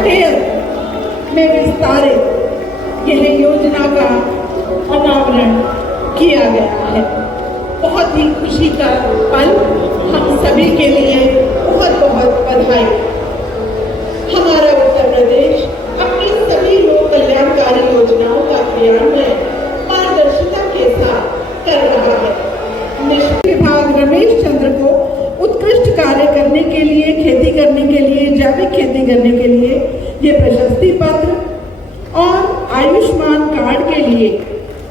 पटेल में विस्तारित यह योजना का अनावरण किया गया है। बहुत ही खुशी का पल हम सभी के लिए, बहुत बहुत बधाई। हमारा उत्तर प्रदेश अपनी सभी लोक कल्याणकारी योजनाओं का क्रियान्वयन पारदर्शिता के साथ कर रहा है। विभाग रमेश चंद्र को उत्कृष्ट कार्य करने के लिए, खेती करने के लिए, जैविक खेती करने के लिए ये प्रशस्ति पत्र और आयुष्मान कार्ड के लिए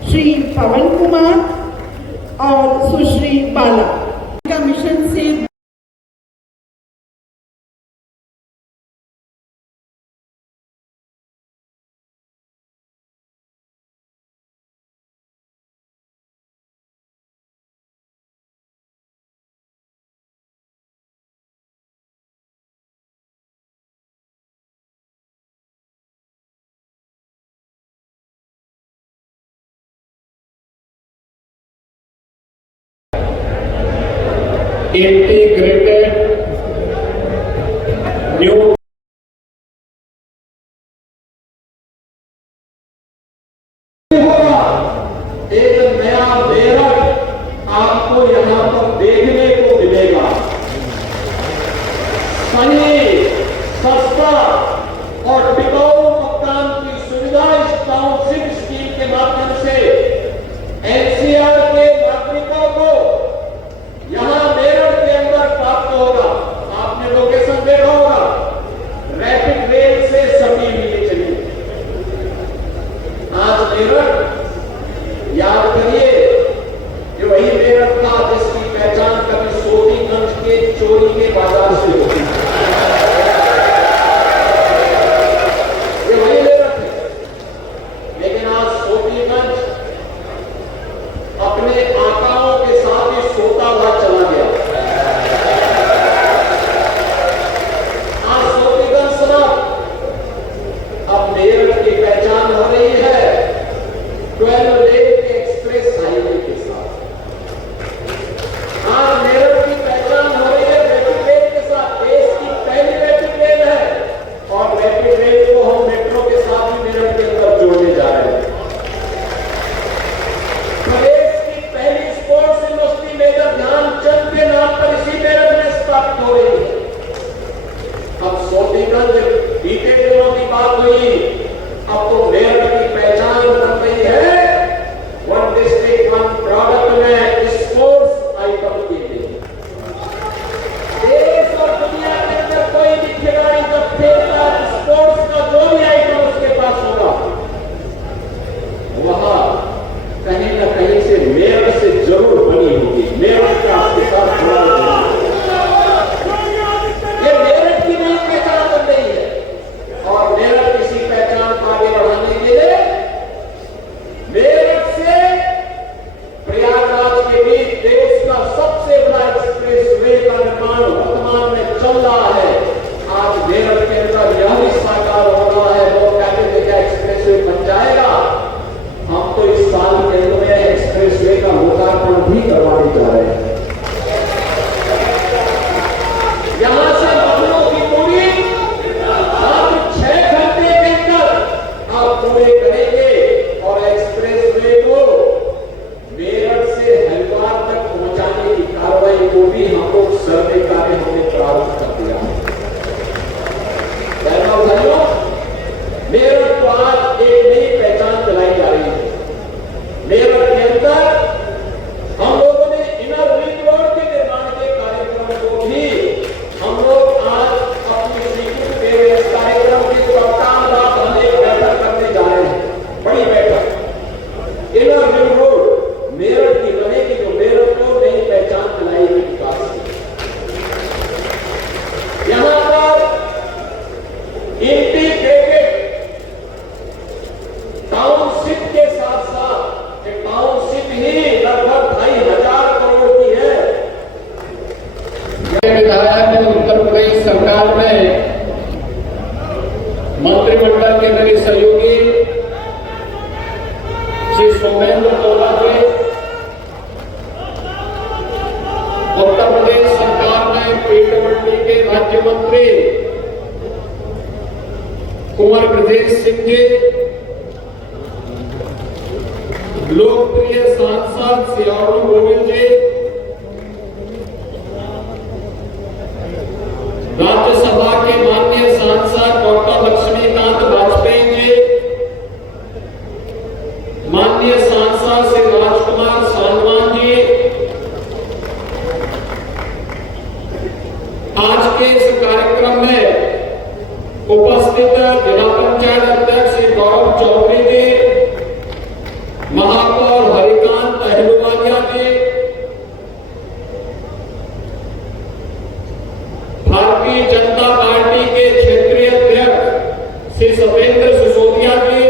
श्री पवन कुमार और सुश्री बाला का मिशन से integrated new एक नया मेरठ आपको यहां पर देखने को मिलेगा। सही, सस्ता और टिकाऊ मतदान की सुविधा इस टाउनशिप स्कीम के माध्यम से एनसीआर के नागरिकों को यहां मेरठ के अंदर प्राप्त होगा। आपने लोकेशन देखा होगा, रैपिड रेल से सभी मिले चलिए। आज मेरठ याद करिए कि वही मेरठ था जिसकी पहचान कभी सोटीगंज के चोरी के बाजार से होती है। ये वही मेरठ है, लेकिन आज सोटीगंज अपने आकाओं के साथ ही सोता हुआ चला गया। आज सोटीगंज समाप्त, अब मेरठ की पहचान हो रही है 12 लेन के एक्सप्रेस हाईवे के साथ। आज मेरठ की पहचान हो रही है रैपिड रेल के साथ। देश की पहली रैपिड रेल है और रैपिड रेल को हम मेट्रो के साथ ही मेरठ के अंदर जोड़ने जा रहे हैं। प्रदेश की पहली स्पोर्ट्स यूनिवर्सिटी मेजर ध्यानचंद के नाम पर इसी मेरठ में स्थापित हो रही है। अब सोटीगंज बीते दिनों की बात हुई, अब तो मेरठ की पहचान बन गई है वन डिस्ट्रिक्ट वन प्रोडक्ट में स्पोर्ट्स आइटम के लिए। देश और दुनिया के अंदर कोई भी खिलाड़ी जब खेलता स्पोर्ट्स का जो भी आइटम उसके पास होगा, वहां कहीं न कहीं से मेरठ से जरूर बनी होगी। मेरठ का आपके साथ जुड़ा होगा। ये मेरठ की नई पहचान बन रही है और मेरठ इसी पहचान को आगे बढ़ाने के लिए मेरठ से प्रयागराज के बीच देश का सबसे बड़ा एक्सप्रेस वे का निर्माण वर्तमान में चल रहा है। आज मेरठ के अंदर यह भी साकार हो रहा है, वो कहते थे एक्सप्रेस वे बन जाएगा। हम तो इस साल के अंत में एक्सप्रेस वे का लोकार्पण भी करवाने जा रहे हैं। यहां से लखनऊ की दूरी मात्र 6 घंटे के अंदर आप पूरे करेंगे और एक्सप्रेस वे को मेरठ से हरिद्वार तक पहुंचाने की कार्रवाई को भी हम लोग सर्वे कार्य हमने प्रारंभ कर दिया है। भाइयों, मेरठ को आज एक नई पहचान दिलाई जा रही है। मेरठ के अंदर हम लोगों ने इनर रिंग रोड के निर्माण के कार्यक्रम को भी हम लोग आज अपनी स्वीकृति दे रहे हैं। इस कार्यक्रम की 14 रात हम एक बैठक करने जा रहे हैं, बड़ी बैठक। इनर रिंग रोड मेरठ की बनेगी जो मेरठ को नई पहचान दिलाएगी विकास की। यहां पर इंटीग्रेटेड टाउनशिप के साथ साथ एक टाउनशिप ही लगभग 2,500 करोड़ की है। विधायक उत्तर प्रदेश सरकार में मंत्रिमंडल के मेरे सहयोगी श्री सोमेंद्र तोला जी, उत्तर प्रदेश सरकार में पीडब्ल्यूडी के राज्य मंत्री ब्रजेश सिंह जी, लोकप्रिय सांसद श्री अरुण गोविल जी, राज्यसभा के माननीय सांसद डॉक्टर लक्ष्मीकांत वाजपेयी जी, माननीय सांसद श्री राजकुमार सांगवान जी, आज के इस कार्यक्रम में उपस्थित जिला पंचायत अध्यक्ष श्री गौरव चौधरी जी, महापौर हरिकांत अहलुवालिया जी, भारतीय जनता पार्टी के क्षेत्रीय अध्यक्ष श्री सत्येंद्र सिसोदिया जी,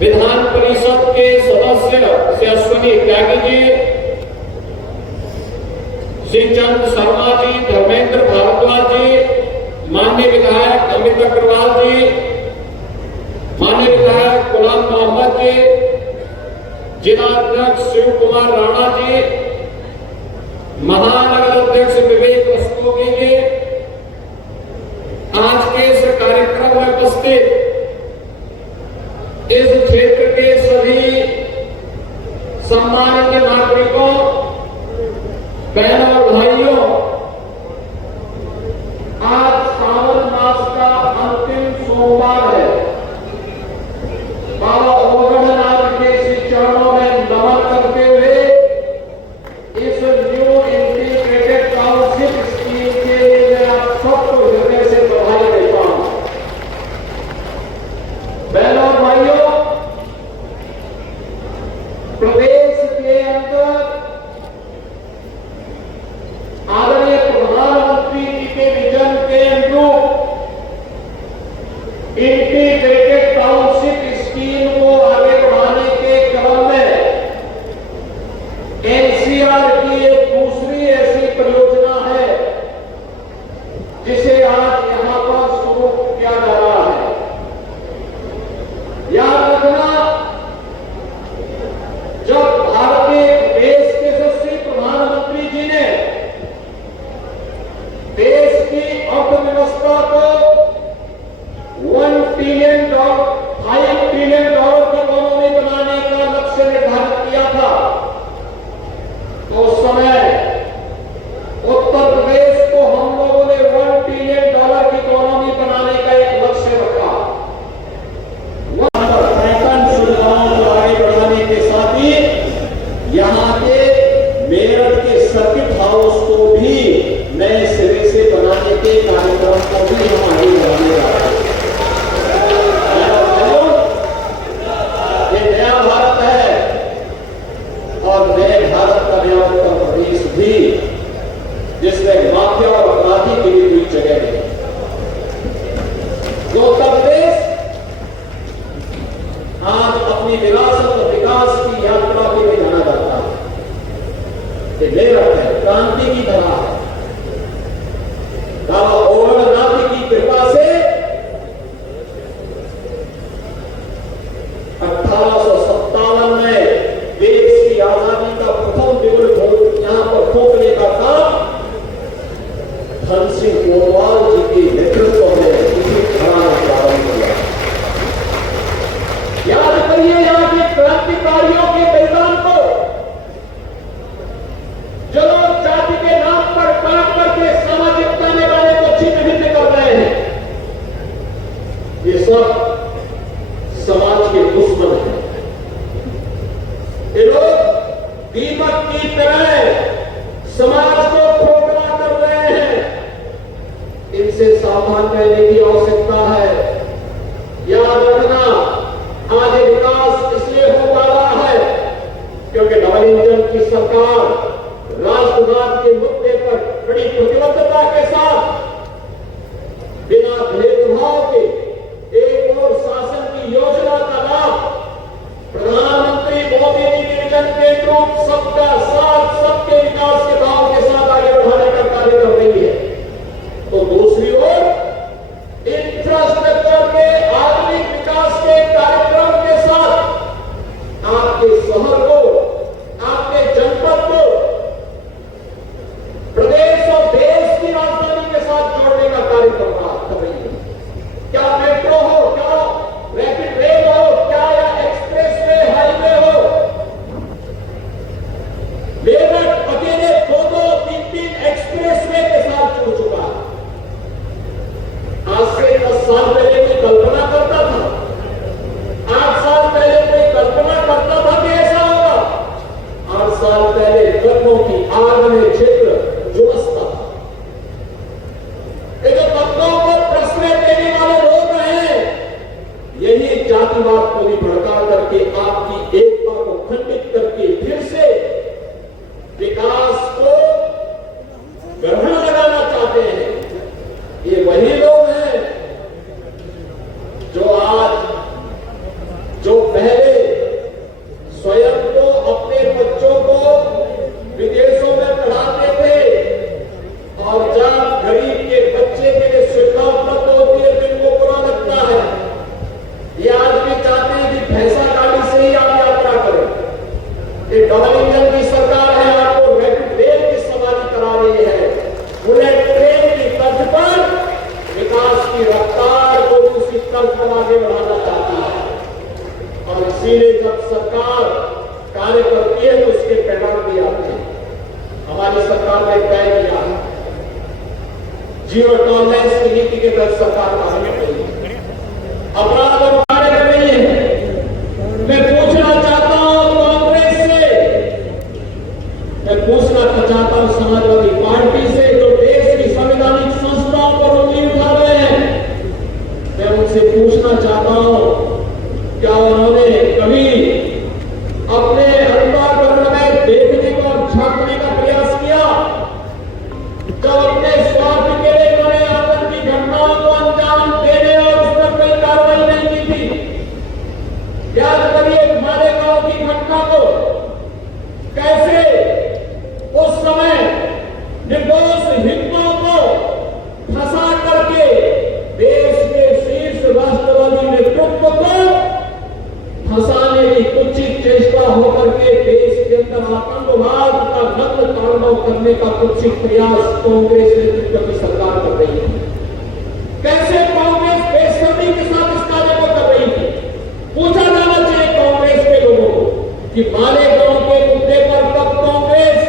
विधान परिषद के सदस्य श्री अश्विनी त्यागी जी, श्री चंद शर्मा जी, धर्मेंद्र भारद्वाज जी, माननीय विधायक अमित अग्रवाल जी, माननीय विधायक गुलाम मोहम्मद जी, जिला अध्यक्ष शिव कुमार राणा जी, महानगर अध्यक्ष विवेक रस्तोगी जी, आज के इस कार्यक्रम में उपस्थित इस क्षेत्र के सभी सम्मानित नागरिकों, बहनों और भाइयों, आज सावन मास का अंतिम सोमवार है। बाबा ओगड़नाथ के श्री चरणों में नमन करते हुए इस न्यू इंटीग्रेटेड टाउनशिप स्कीम के लिए मैं आप सबको हृदय से बधाई देता हूं। बहनों और भाइयों, प्रदेश के अंदर आदरणीय प्रधानमंत्री जी के विजन के अनुरूप इंटीग्रेटेड टाउनशिप स्कीम को आगे बढ़ाने के क्रम में एनसीआर की एक दूसरी ऐसी परियोजना है जिसे आज यहां पर शुरू किया जा रहा है। याद रखना, जब भारतीय देश के यशस्वी प्रधानमंत्री जी ने देश की अर्थव्यवस्था को $5 ट्रिलियन की इकोनॉमी बनाने का लक्ष्य निर्धारित किया था, तो उस समय उत्तर प्रदेश को हम लोगों ने $1 ट्रिलियन की इकोनॉमी बनाने का एक लक्ष्य रखा। पर्यटन सुविधाओं को आगे बढ़ाने के साथ ही यहाँ के मेरठ के सर्किट हाउस को भी नए सिरे से बनाने के कार्यक्रम को भी हम आगे बढ़ाने जा रहे हैं। ये नया भारत है और नए भारत का नया उत्तर प्रदेश भी, जिसमें माफिया और अपराधी के लिए कोई जगह नहीं। जो उत्तर प्रदेश आज अपनी विरासत और विकास की यात्रा के लिए जाना जाता है, ये मेरठ है, क्रांति की धरा है। बाबा ओगड़नाथ की कृपा से 1857 में देश की आजादी का प्रथम दिवस यहां पर फूंकने का काम धन सिंह कोतवाल जी के नेतृत्व में इसी धरा में प्रारंभ किया। याद करिए यहां के क्रांतिकारियों के बलिदान को, जो लोग जाति के नाम पर काट करके सामाजिकता में वाले को छिन्न भिन्न कर रहे हैं, ये सब समाज के दुश्मन हैं। ये लोग दीमक की तरह समाज को खोखला कर रहे हैं। इनसे सावधान रहने की आवश्यकता है। याद रखना, आज विकास इसलिए हो पा रहा है क्योंकि डबल इंजन की सरकार राष्ट्रवाद के मुद्दे पर बड़ी प्रतिबद्धता के साथ बिना भेदभाव के एक और शासन की योजना का लाभ प्रधानमंत्री मोदी जी के विजन के अनुरूप सबका साथ, सबके विकास के भाव के साथ आगे बढ़ाने का कार्य कर रही है। तो दूसरी ओर इंफ्रास्ट्रक्चर के आधुनिक विकास के कार्यक्रम के साथ आपके शहर को, आपके जनपद को प्रदेश और देश की राजधानी के साथ जोड़ने का कार्य कर रही है। क्या जातिवाद को भी भड़का करके आपकी एकता को खंडित करके फिर से विकास को ग्रहण लगाना चाहते हैं। ये वही लोग हैं जो पहले स्वयं को अपने बच्चों को विदेशों में पढ़ाते थे और जब गरीब के बच्चे के लिए सुविधा उपलब्ध होती है तो इनको बुरा लगता है। ये आज भी चाहते हैं कि भैंसा गाड़ी से ही आप यात्रा करें। ये डबल इंजन की सरकार है, आपको रैपिड रेल की सवारी करा रही है। बुलेट ट्रेन की तर्ज पर विकास की रफ्तार को उसी तर्ज पर आगे बढ़ाना चाहती है और इसीलिए जब सरकार कार्य करती है तो उसके परिणाम भी आते हैं। हमारी सरकार ने तय किया जीरो टॉलरेंस की नीति के तहत सरकार कार्य कर रही है, अपराध और कार्य कर रही है। मैं पूछना चाहता हूं कांग्रेस से, मैं पूछना चाहता हूं समाजवादी पार्टी से जो देश की संवैधानिक संस्थाओं पर उंगली उठा रहे हैं, मैं उनसे पूछना चाहता हूं क्या उन्होंने कभी अपने अंतःकरण में देखने का और झांकने का प्रयास किया? जब अपने स्वार्थ के लिए उन्होंने आतंकी घटनाओं को अंजाम देने और उस पर कोई कार्रवाई नहीं की थी। याद करिए मालेगांव की घटना को, कैसे उस समय निर्दोष हिंदुओं को फंसा करके देश के शीर्ष राष्ट्रवादी नेतृत्व को फंसाने की कुत्सित चेष्टा होकर के देश के अंदर आतंकवाद का नग्न तांडव करने का कुत्सित प्रयास कांग्रेस नेतृत्व की सरकार कर रही है। कैसे कांग्रेस बेसब्री के साथ इस कार्य को कर रही थी? पूछा जाना चाहिए कांग्रेस के लोगों को कि मालेगांव के मुद्दे पर कब कांग्रेस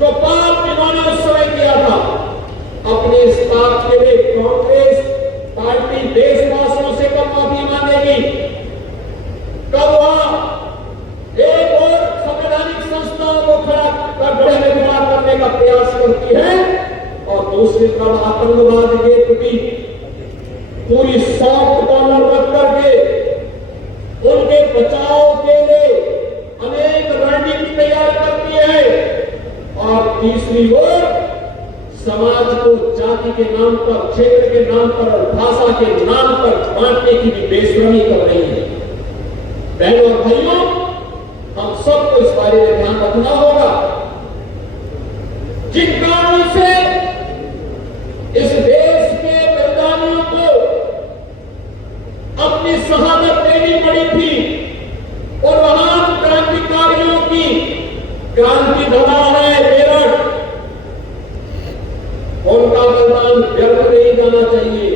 जो पाप इन्होंने उस समय किया था, अपने इस पाप के लिए कांग्रेस पार्टी देशवासियों से कब माफी मांगेगी? कब वहां एक और संवैधानिक संस्थाओं को खड़ा करने का प्रयास करती है और दूसरी तरफ आतंकवाद के प्रति पूरी सॉफ्ट कॉर्नर रख करके उनके बचाव के लिए अनेक रणनीति तैयार करती है और तीसरी ओर समाज को जाति के नाम पर, क्षेत्र के नाम पर और भाषा के नाम पर बांटने की भी बेशर्मी कर रही है। बहनों और भाइयों, हम सबको इस बारे में ध्यान रखना होगा। जिन कारणों से इस देश के बलिदानियों को अपनी शहादत देनी पड़ी थी और महान क्रांतिकारियों की क्रांति धरा है मेरठ, उनका बलिदान व्यर्थ नहीं जाना चाहिए।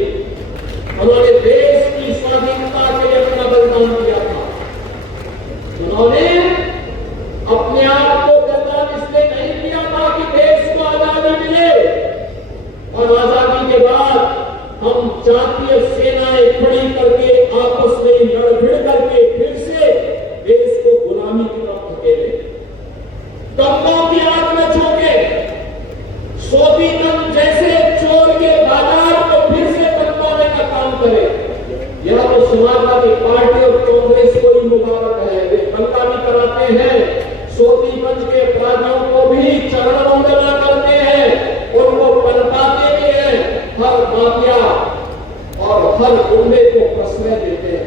उन्होंने देश की स्वाधीनता के लिए अपना बलिदान दिया था। उन्होंने अपने आप को बलिदान इसलिए नहीं दिया था कि देश को आजादी मिले और आजादी के बाद हम जातीय सेनाएं खड़ी करके आपस में लड़ भिड़ करके फिर से देश को गुलामी की तरफ धकेले, दंगों की आग में झोंके, सोबीगंज जैसे चोर के बाजार को फिर से बनवाने का काम करे। यह तो समाजवादी पार्टी और कांग्रेस को ही मुबारक है। वे दंगा भी कराते हैं, सोबीगंज के अपराधियों को भी चरण वंदना करते हैं, उनको पनपाते भी हैं, हर माफिया और हर गुंडे को प्रश्रय देते हैं।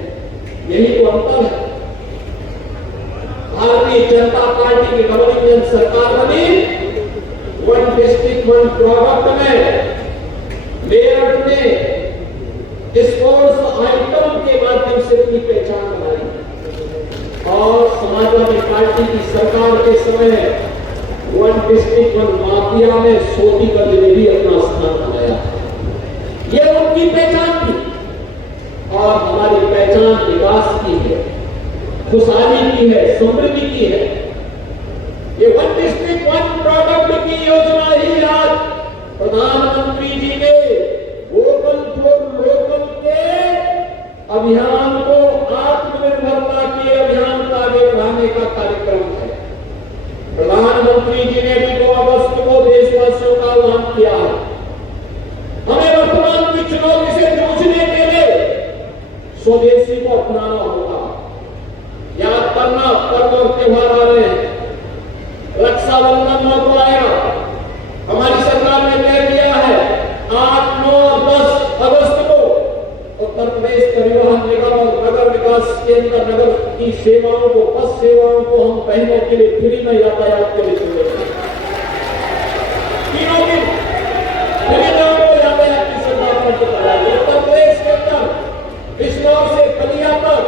यही तो अंतर है। भारतीय जनता पार्टी की डबल इंजन सरकार बनी, वन डिस्ट्रिक्ट वन प्रोडक्ट में मेरठ में स्पोर्ट्स आइटम के माध्यम से अपनी पहचान बनाई और समाजवादी पार्टी की सरकार के समय वन डिस्ट्रिक्ट वन माफिया में सोबीगंज ने भी अपना स्थान बनाया। यह उनकी पहचान थी और हमारी पहचान विकास की है, खुशहाली की है, समृद्धि की है। ये वन डिस्ट्रिक्ट वन प्रोडक्ट की योजना ही आज प्रधानमंत्री जी ने वोकल फॉर लोकल के अभियान को आत्मनिर्भरता के अभियान का आगे बढ़ाने का कार्यक्रम है। प्रधानमंत्री जी ने भी 2 अगस्त को देशवासियों का आह्वान किया है। हमें वर्तमान की चुनौती से जूझने के लिए स्वदेशी को अपनाना होगा। याद करना, पर्व और त्योहार आ रहे हैं, रक्षाबंधन मौका आएगा। हमारी सरकार ने तय किया है 8, 9 और 10 अगस्त को उत्तर प्रदेश परिवहन निगम और नगर विकास केंद्र नगर की सेवाओं को, बस सेवाओं को हम बहनों के लिए फ्री में यातायात के लिए छोड़ेंगे। तीनों दिन फ्री में उनको यातायात की सुविधा उपलब्ध कराएंगे। उत्तर प्रदेश के अंदर बिजनौर से बलिया तक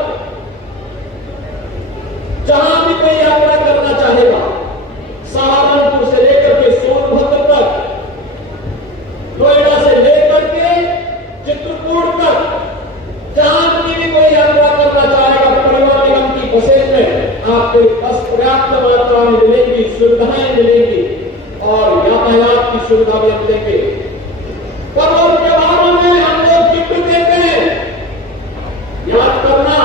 जहां भी कोई यात्रा करना चाहेगा, सहारनपुर से लेकर के सोनभद्र तक, नोएडा से लेकर के चित्रकूट तक, जहां भी कोई यात्रा करना चाहेगा, परिवहन निगम की बसें में आपको बस पर्याप्त मात्रा में मिलेगी, सुविधाएं मिलेंगी और यातायात की सुविधा भी मिलेंगे। पर्व और त्योहारों में हम लोग गिफ्ट देते हैं। याद करना,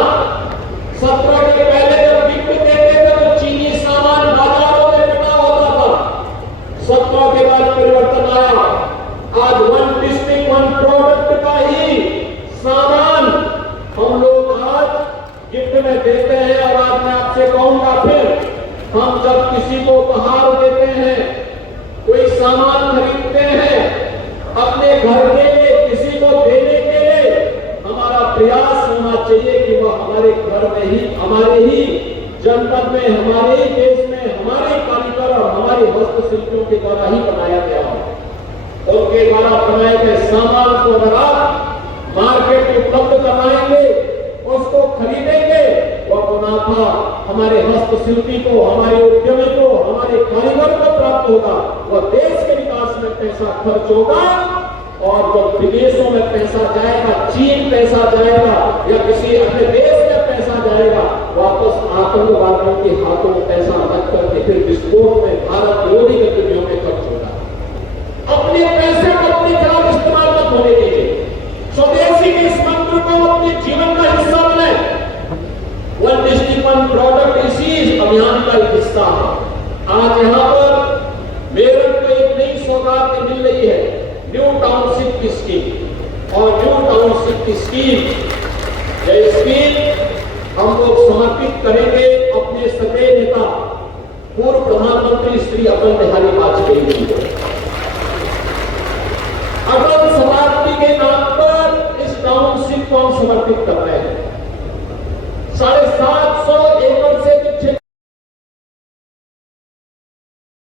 17 के पहले जब गिफ्ट देते थे तो चीनी सामान बाजारों में बिका होता था। 17 के बाद परिवर्तन आया। आज 1 डिस्ट्रिक्ट 1 प्रोडक्ट का ही सामान हम लोग आज गिफ्ट में देते हैं। और आज मैं आपसे कहूंगा, फिर हम जब किसी को उपहार देते हैं, कोई सामान खरीदते हैं अपने घर के लिए, किसी को देने के लिए, हमारा प्रयास होना चाहिए कि वह हमारे घर में ही, हमारे ही जनपद में, हमारे ही देश में, हमारे कारीगर और हमारे हस्तशिल्पियों के द्वारा ही बनाया गया हो। उनके द्वारा बनाए गए सामान को अगर आप मार्केट में उपलब्ध कराएंगे, उसको खरीदेंगे, वह मुनाफा हमारे हस्तशिल्पी को, हमारे उद्यमी को, हमारे कारीगर को प्राप्त होगा। वह देश के विकास में पैसा खर्च होगा और जब विदेशों में पैसा जाएगा, चीन पैसा जाएगा या किसी अन्य देश में पैसा जाएगा, वापस आतंकवादियों के हाथों में पैसा रख करके फिर विस्फोट में, भारत विरोधी गतिविधियों में खर्च होगा। अपने पैसे को अपने खिलाफ इस्तेमाल मत होने दीजिए। स्वदेशी के इस मंत्र को अपने जीवन का हिस्सा बनाए। 1 डिस्ट्रिक्ट 1 प्रोडक्ट इसी अभियान का एक हिस्सा है। आज यहाँ पर मेरठ को एक नई सौगात मिल रही है, न्यू टाउनशिप की स्कीम। और न्यू टाउनशिप की स्कीम, यह स्कीम हम लोग समर्पित करेंगे अपने सदैव नेता पूर्व प्रधानमंत्री श्री अटल बिहारी वाजपेयी जी को।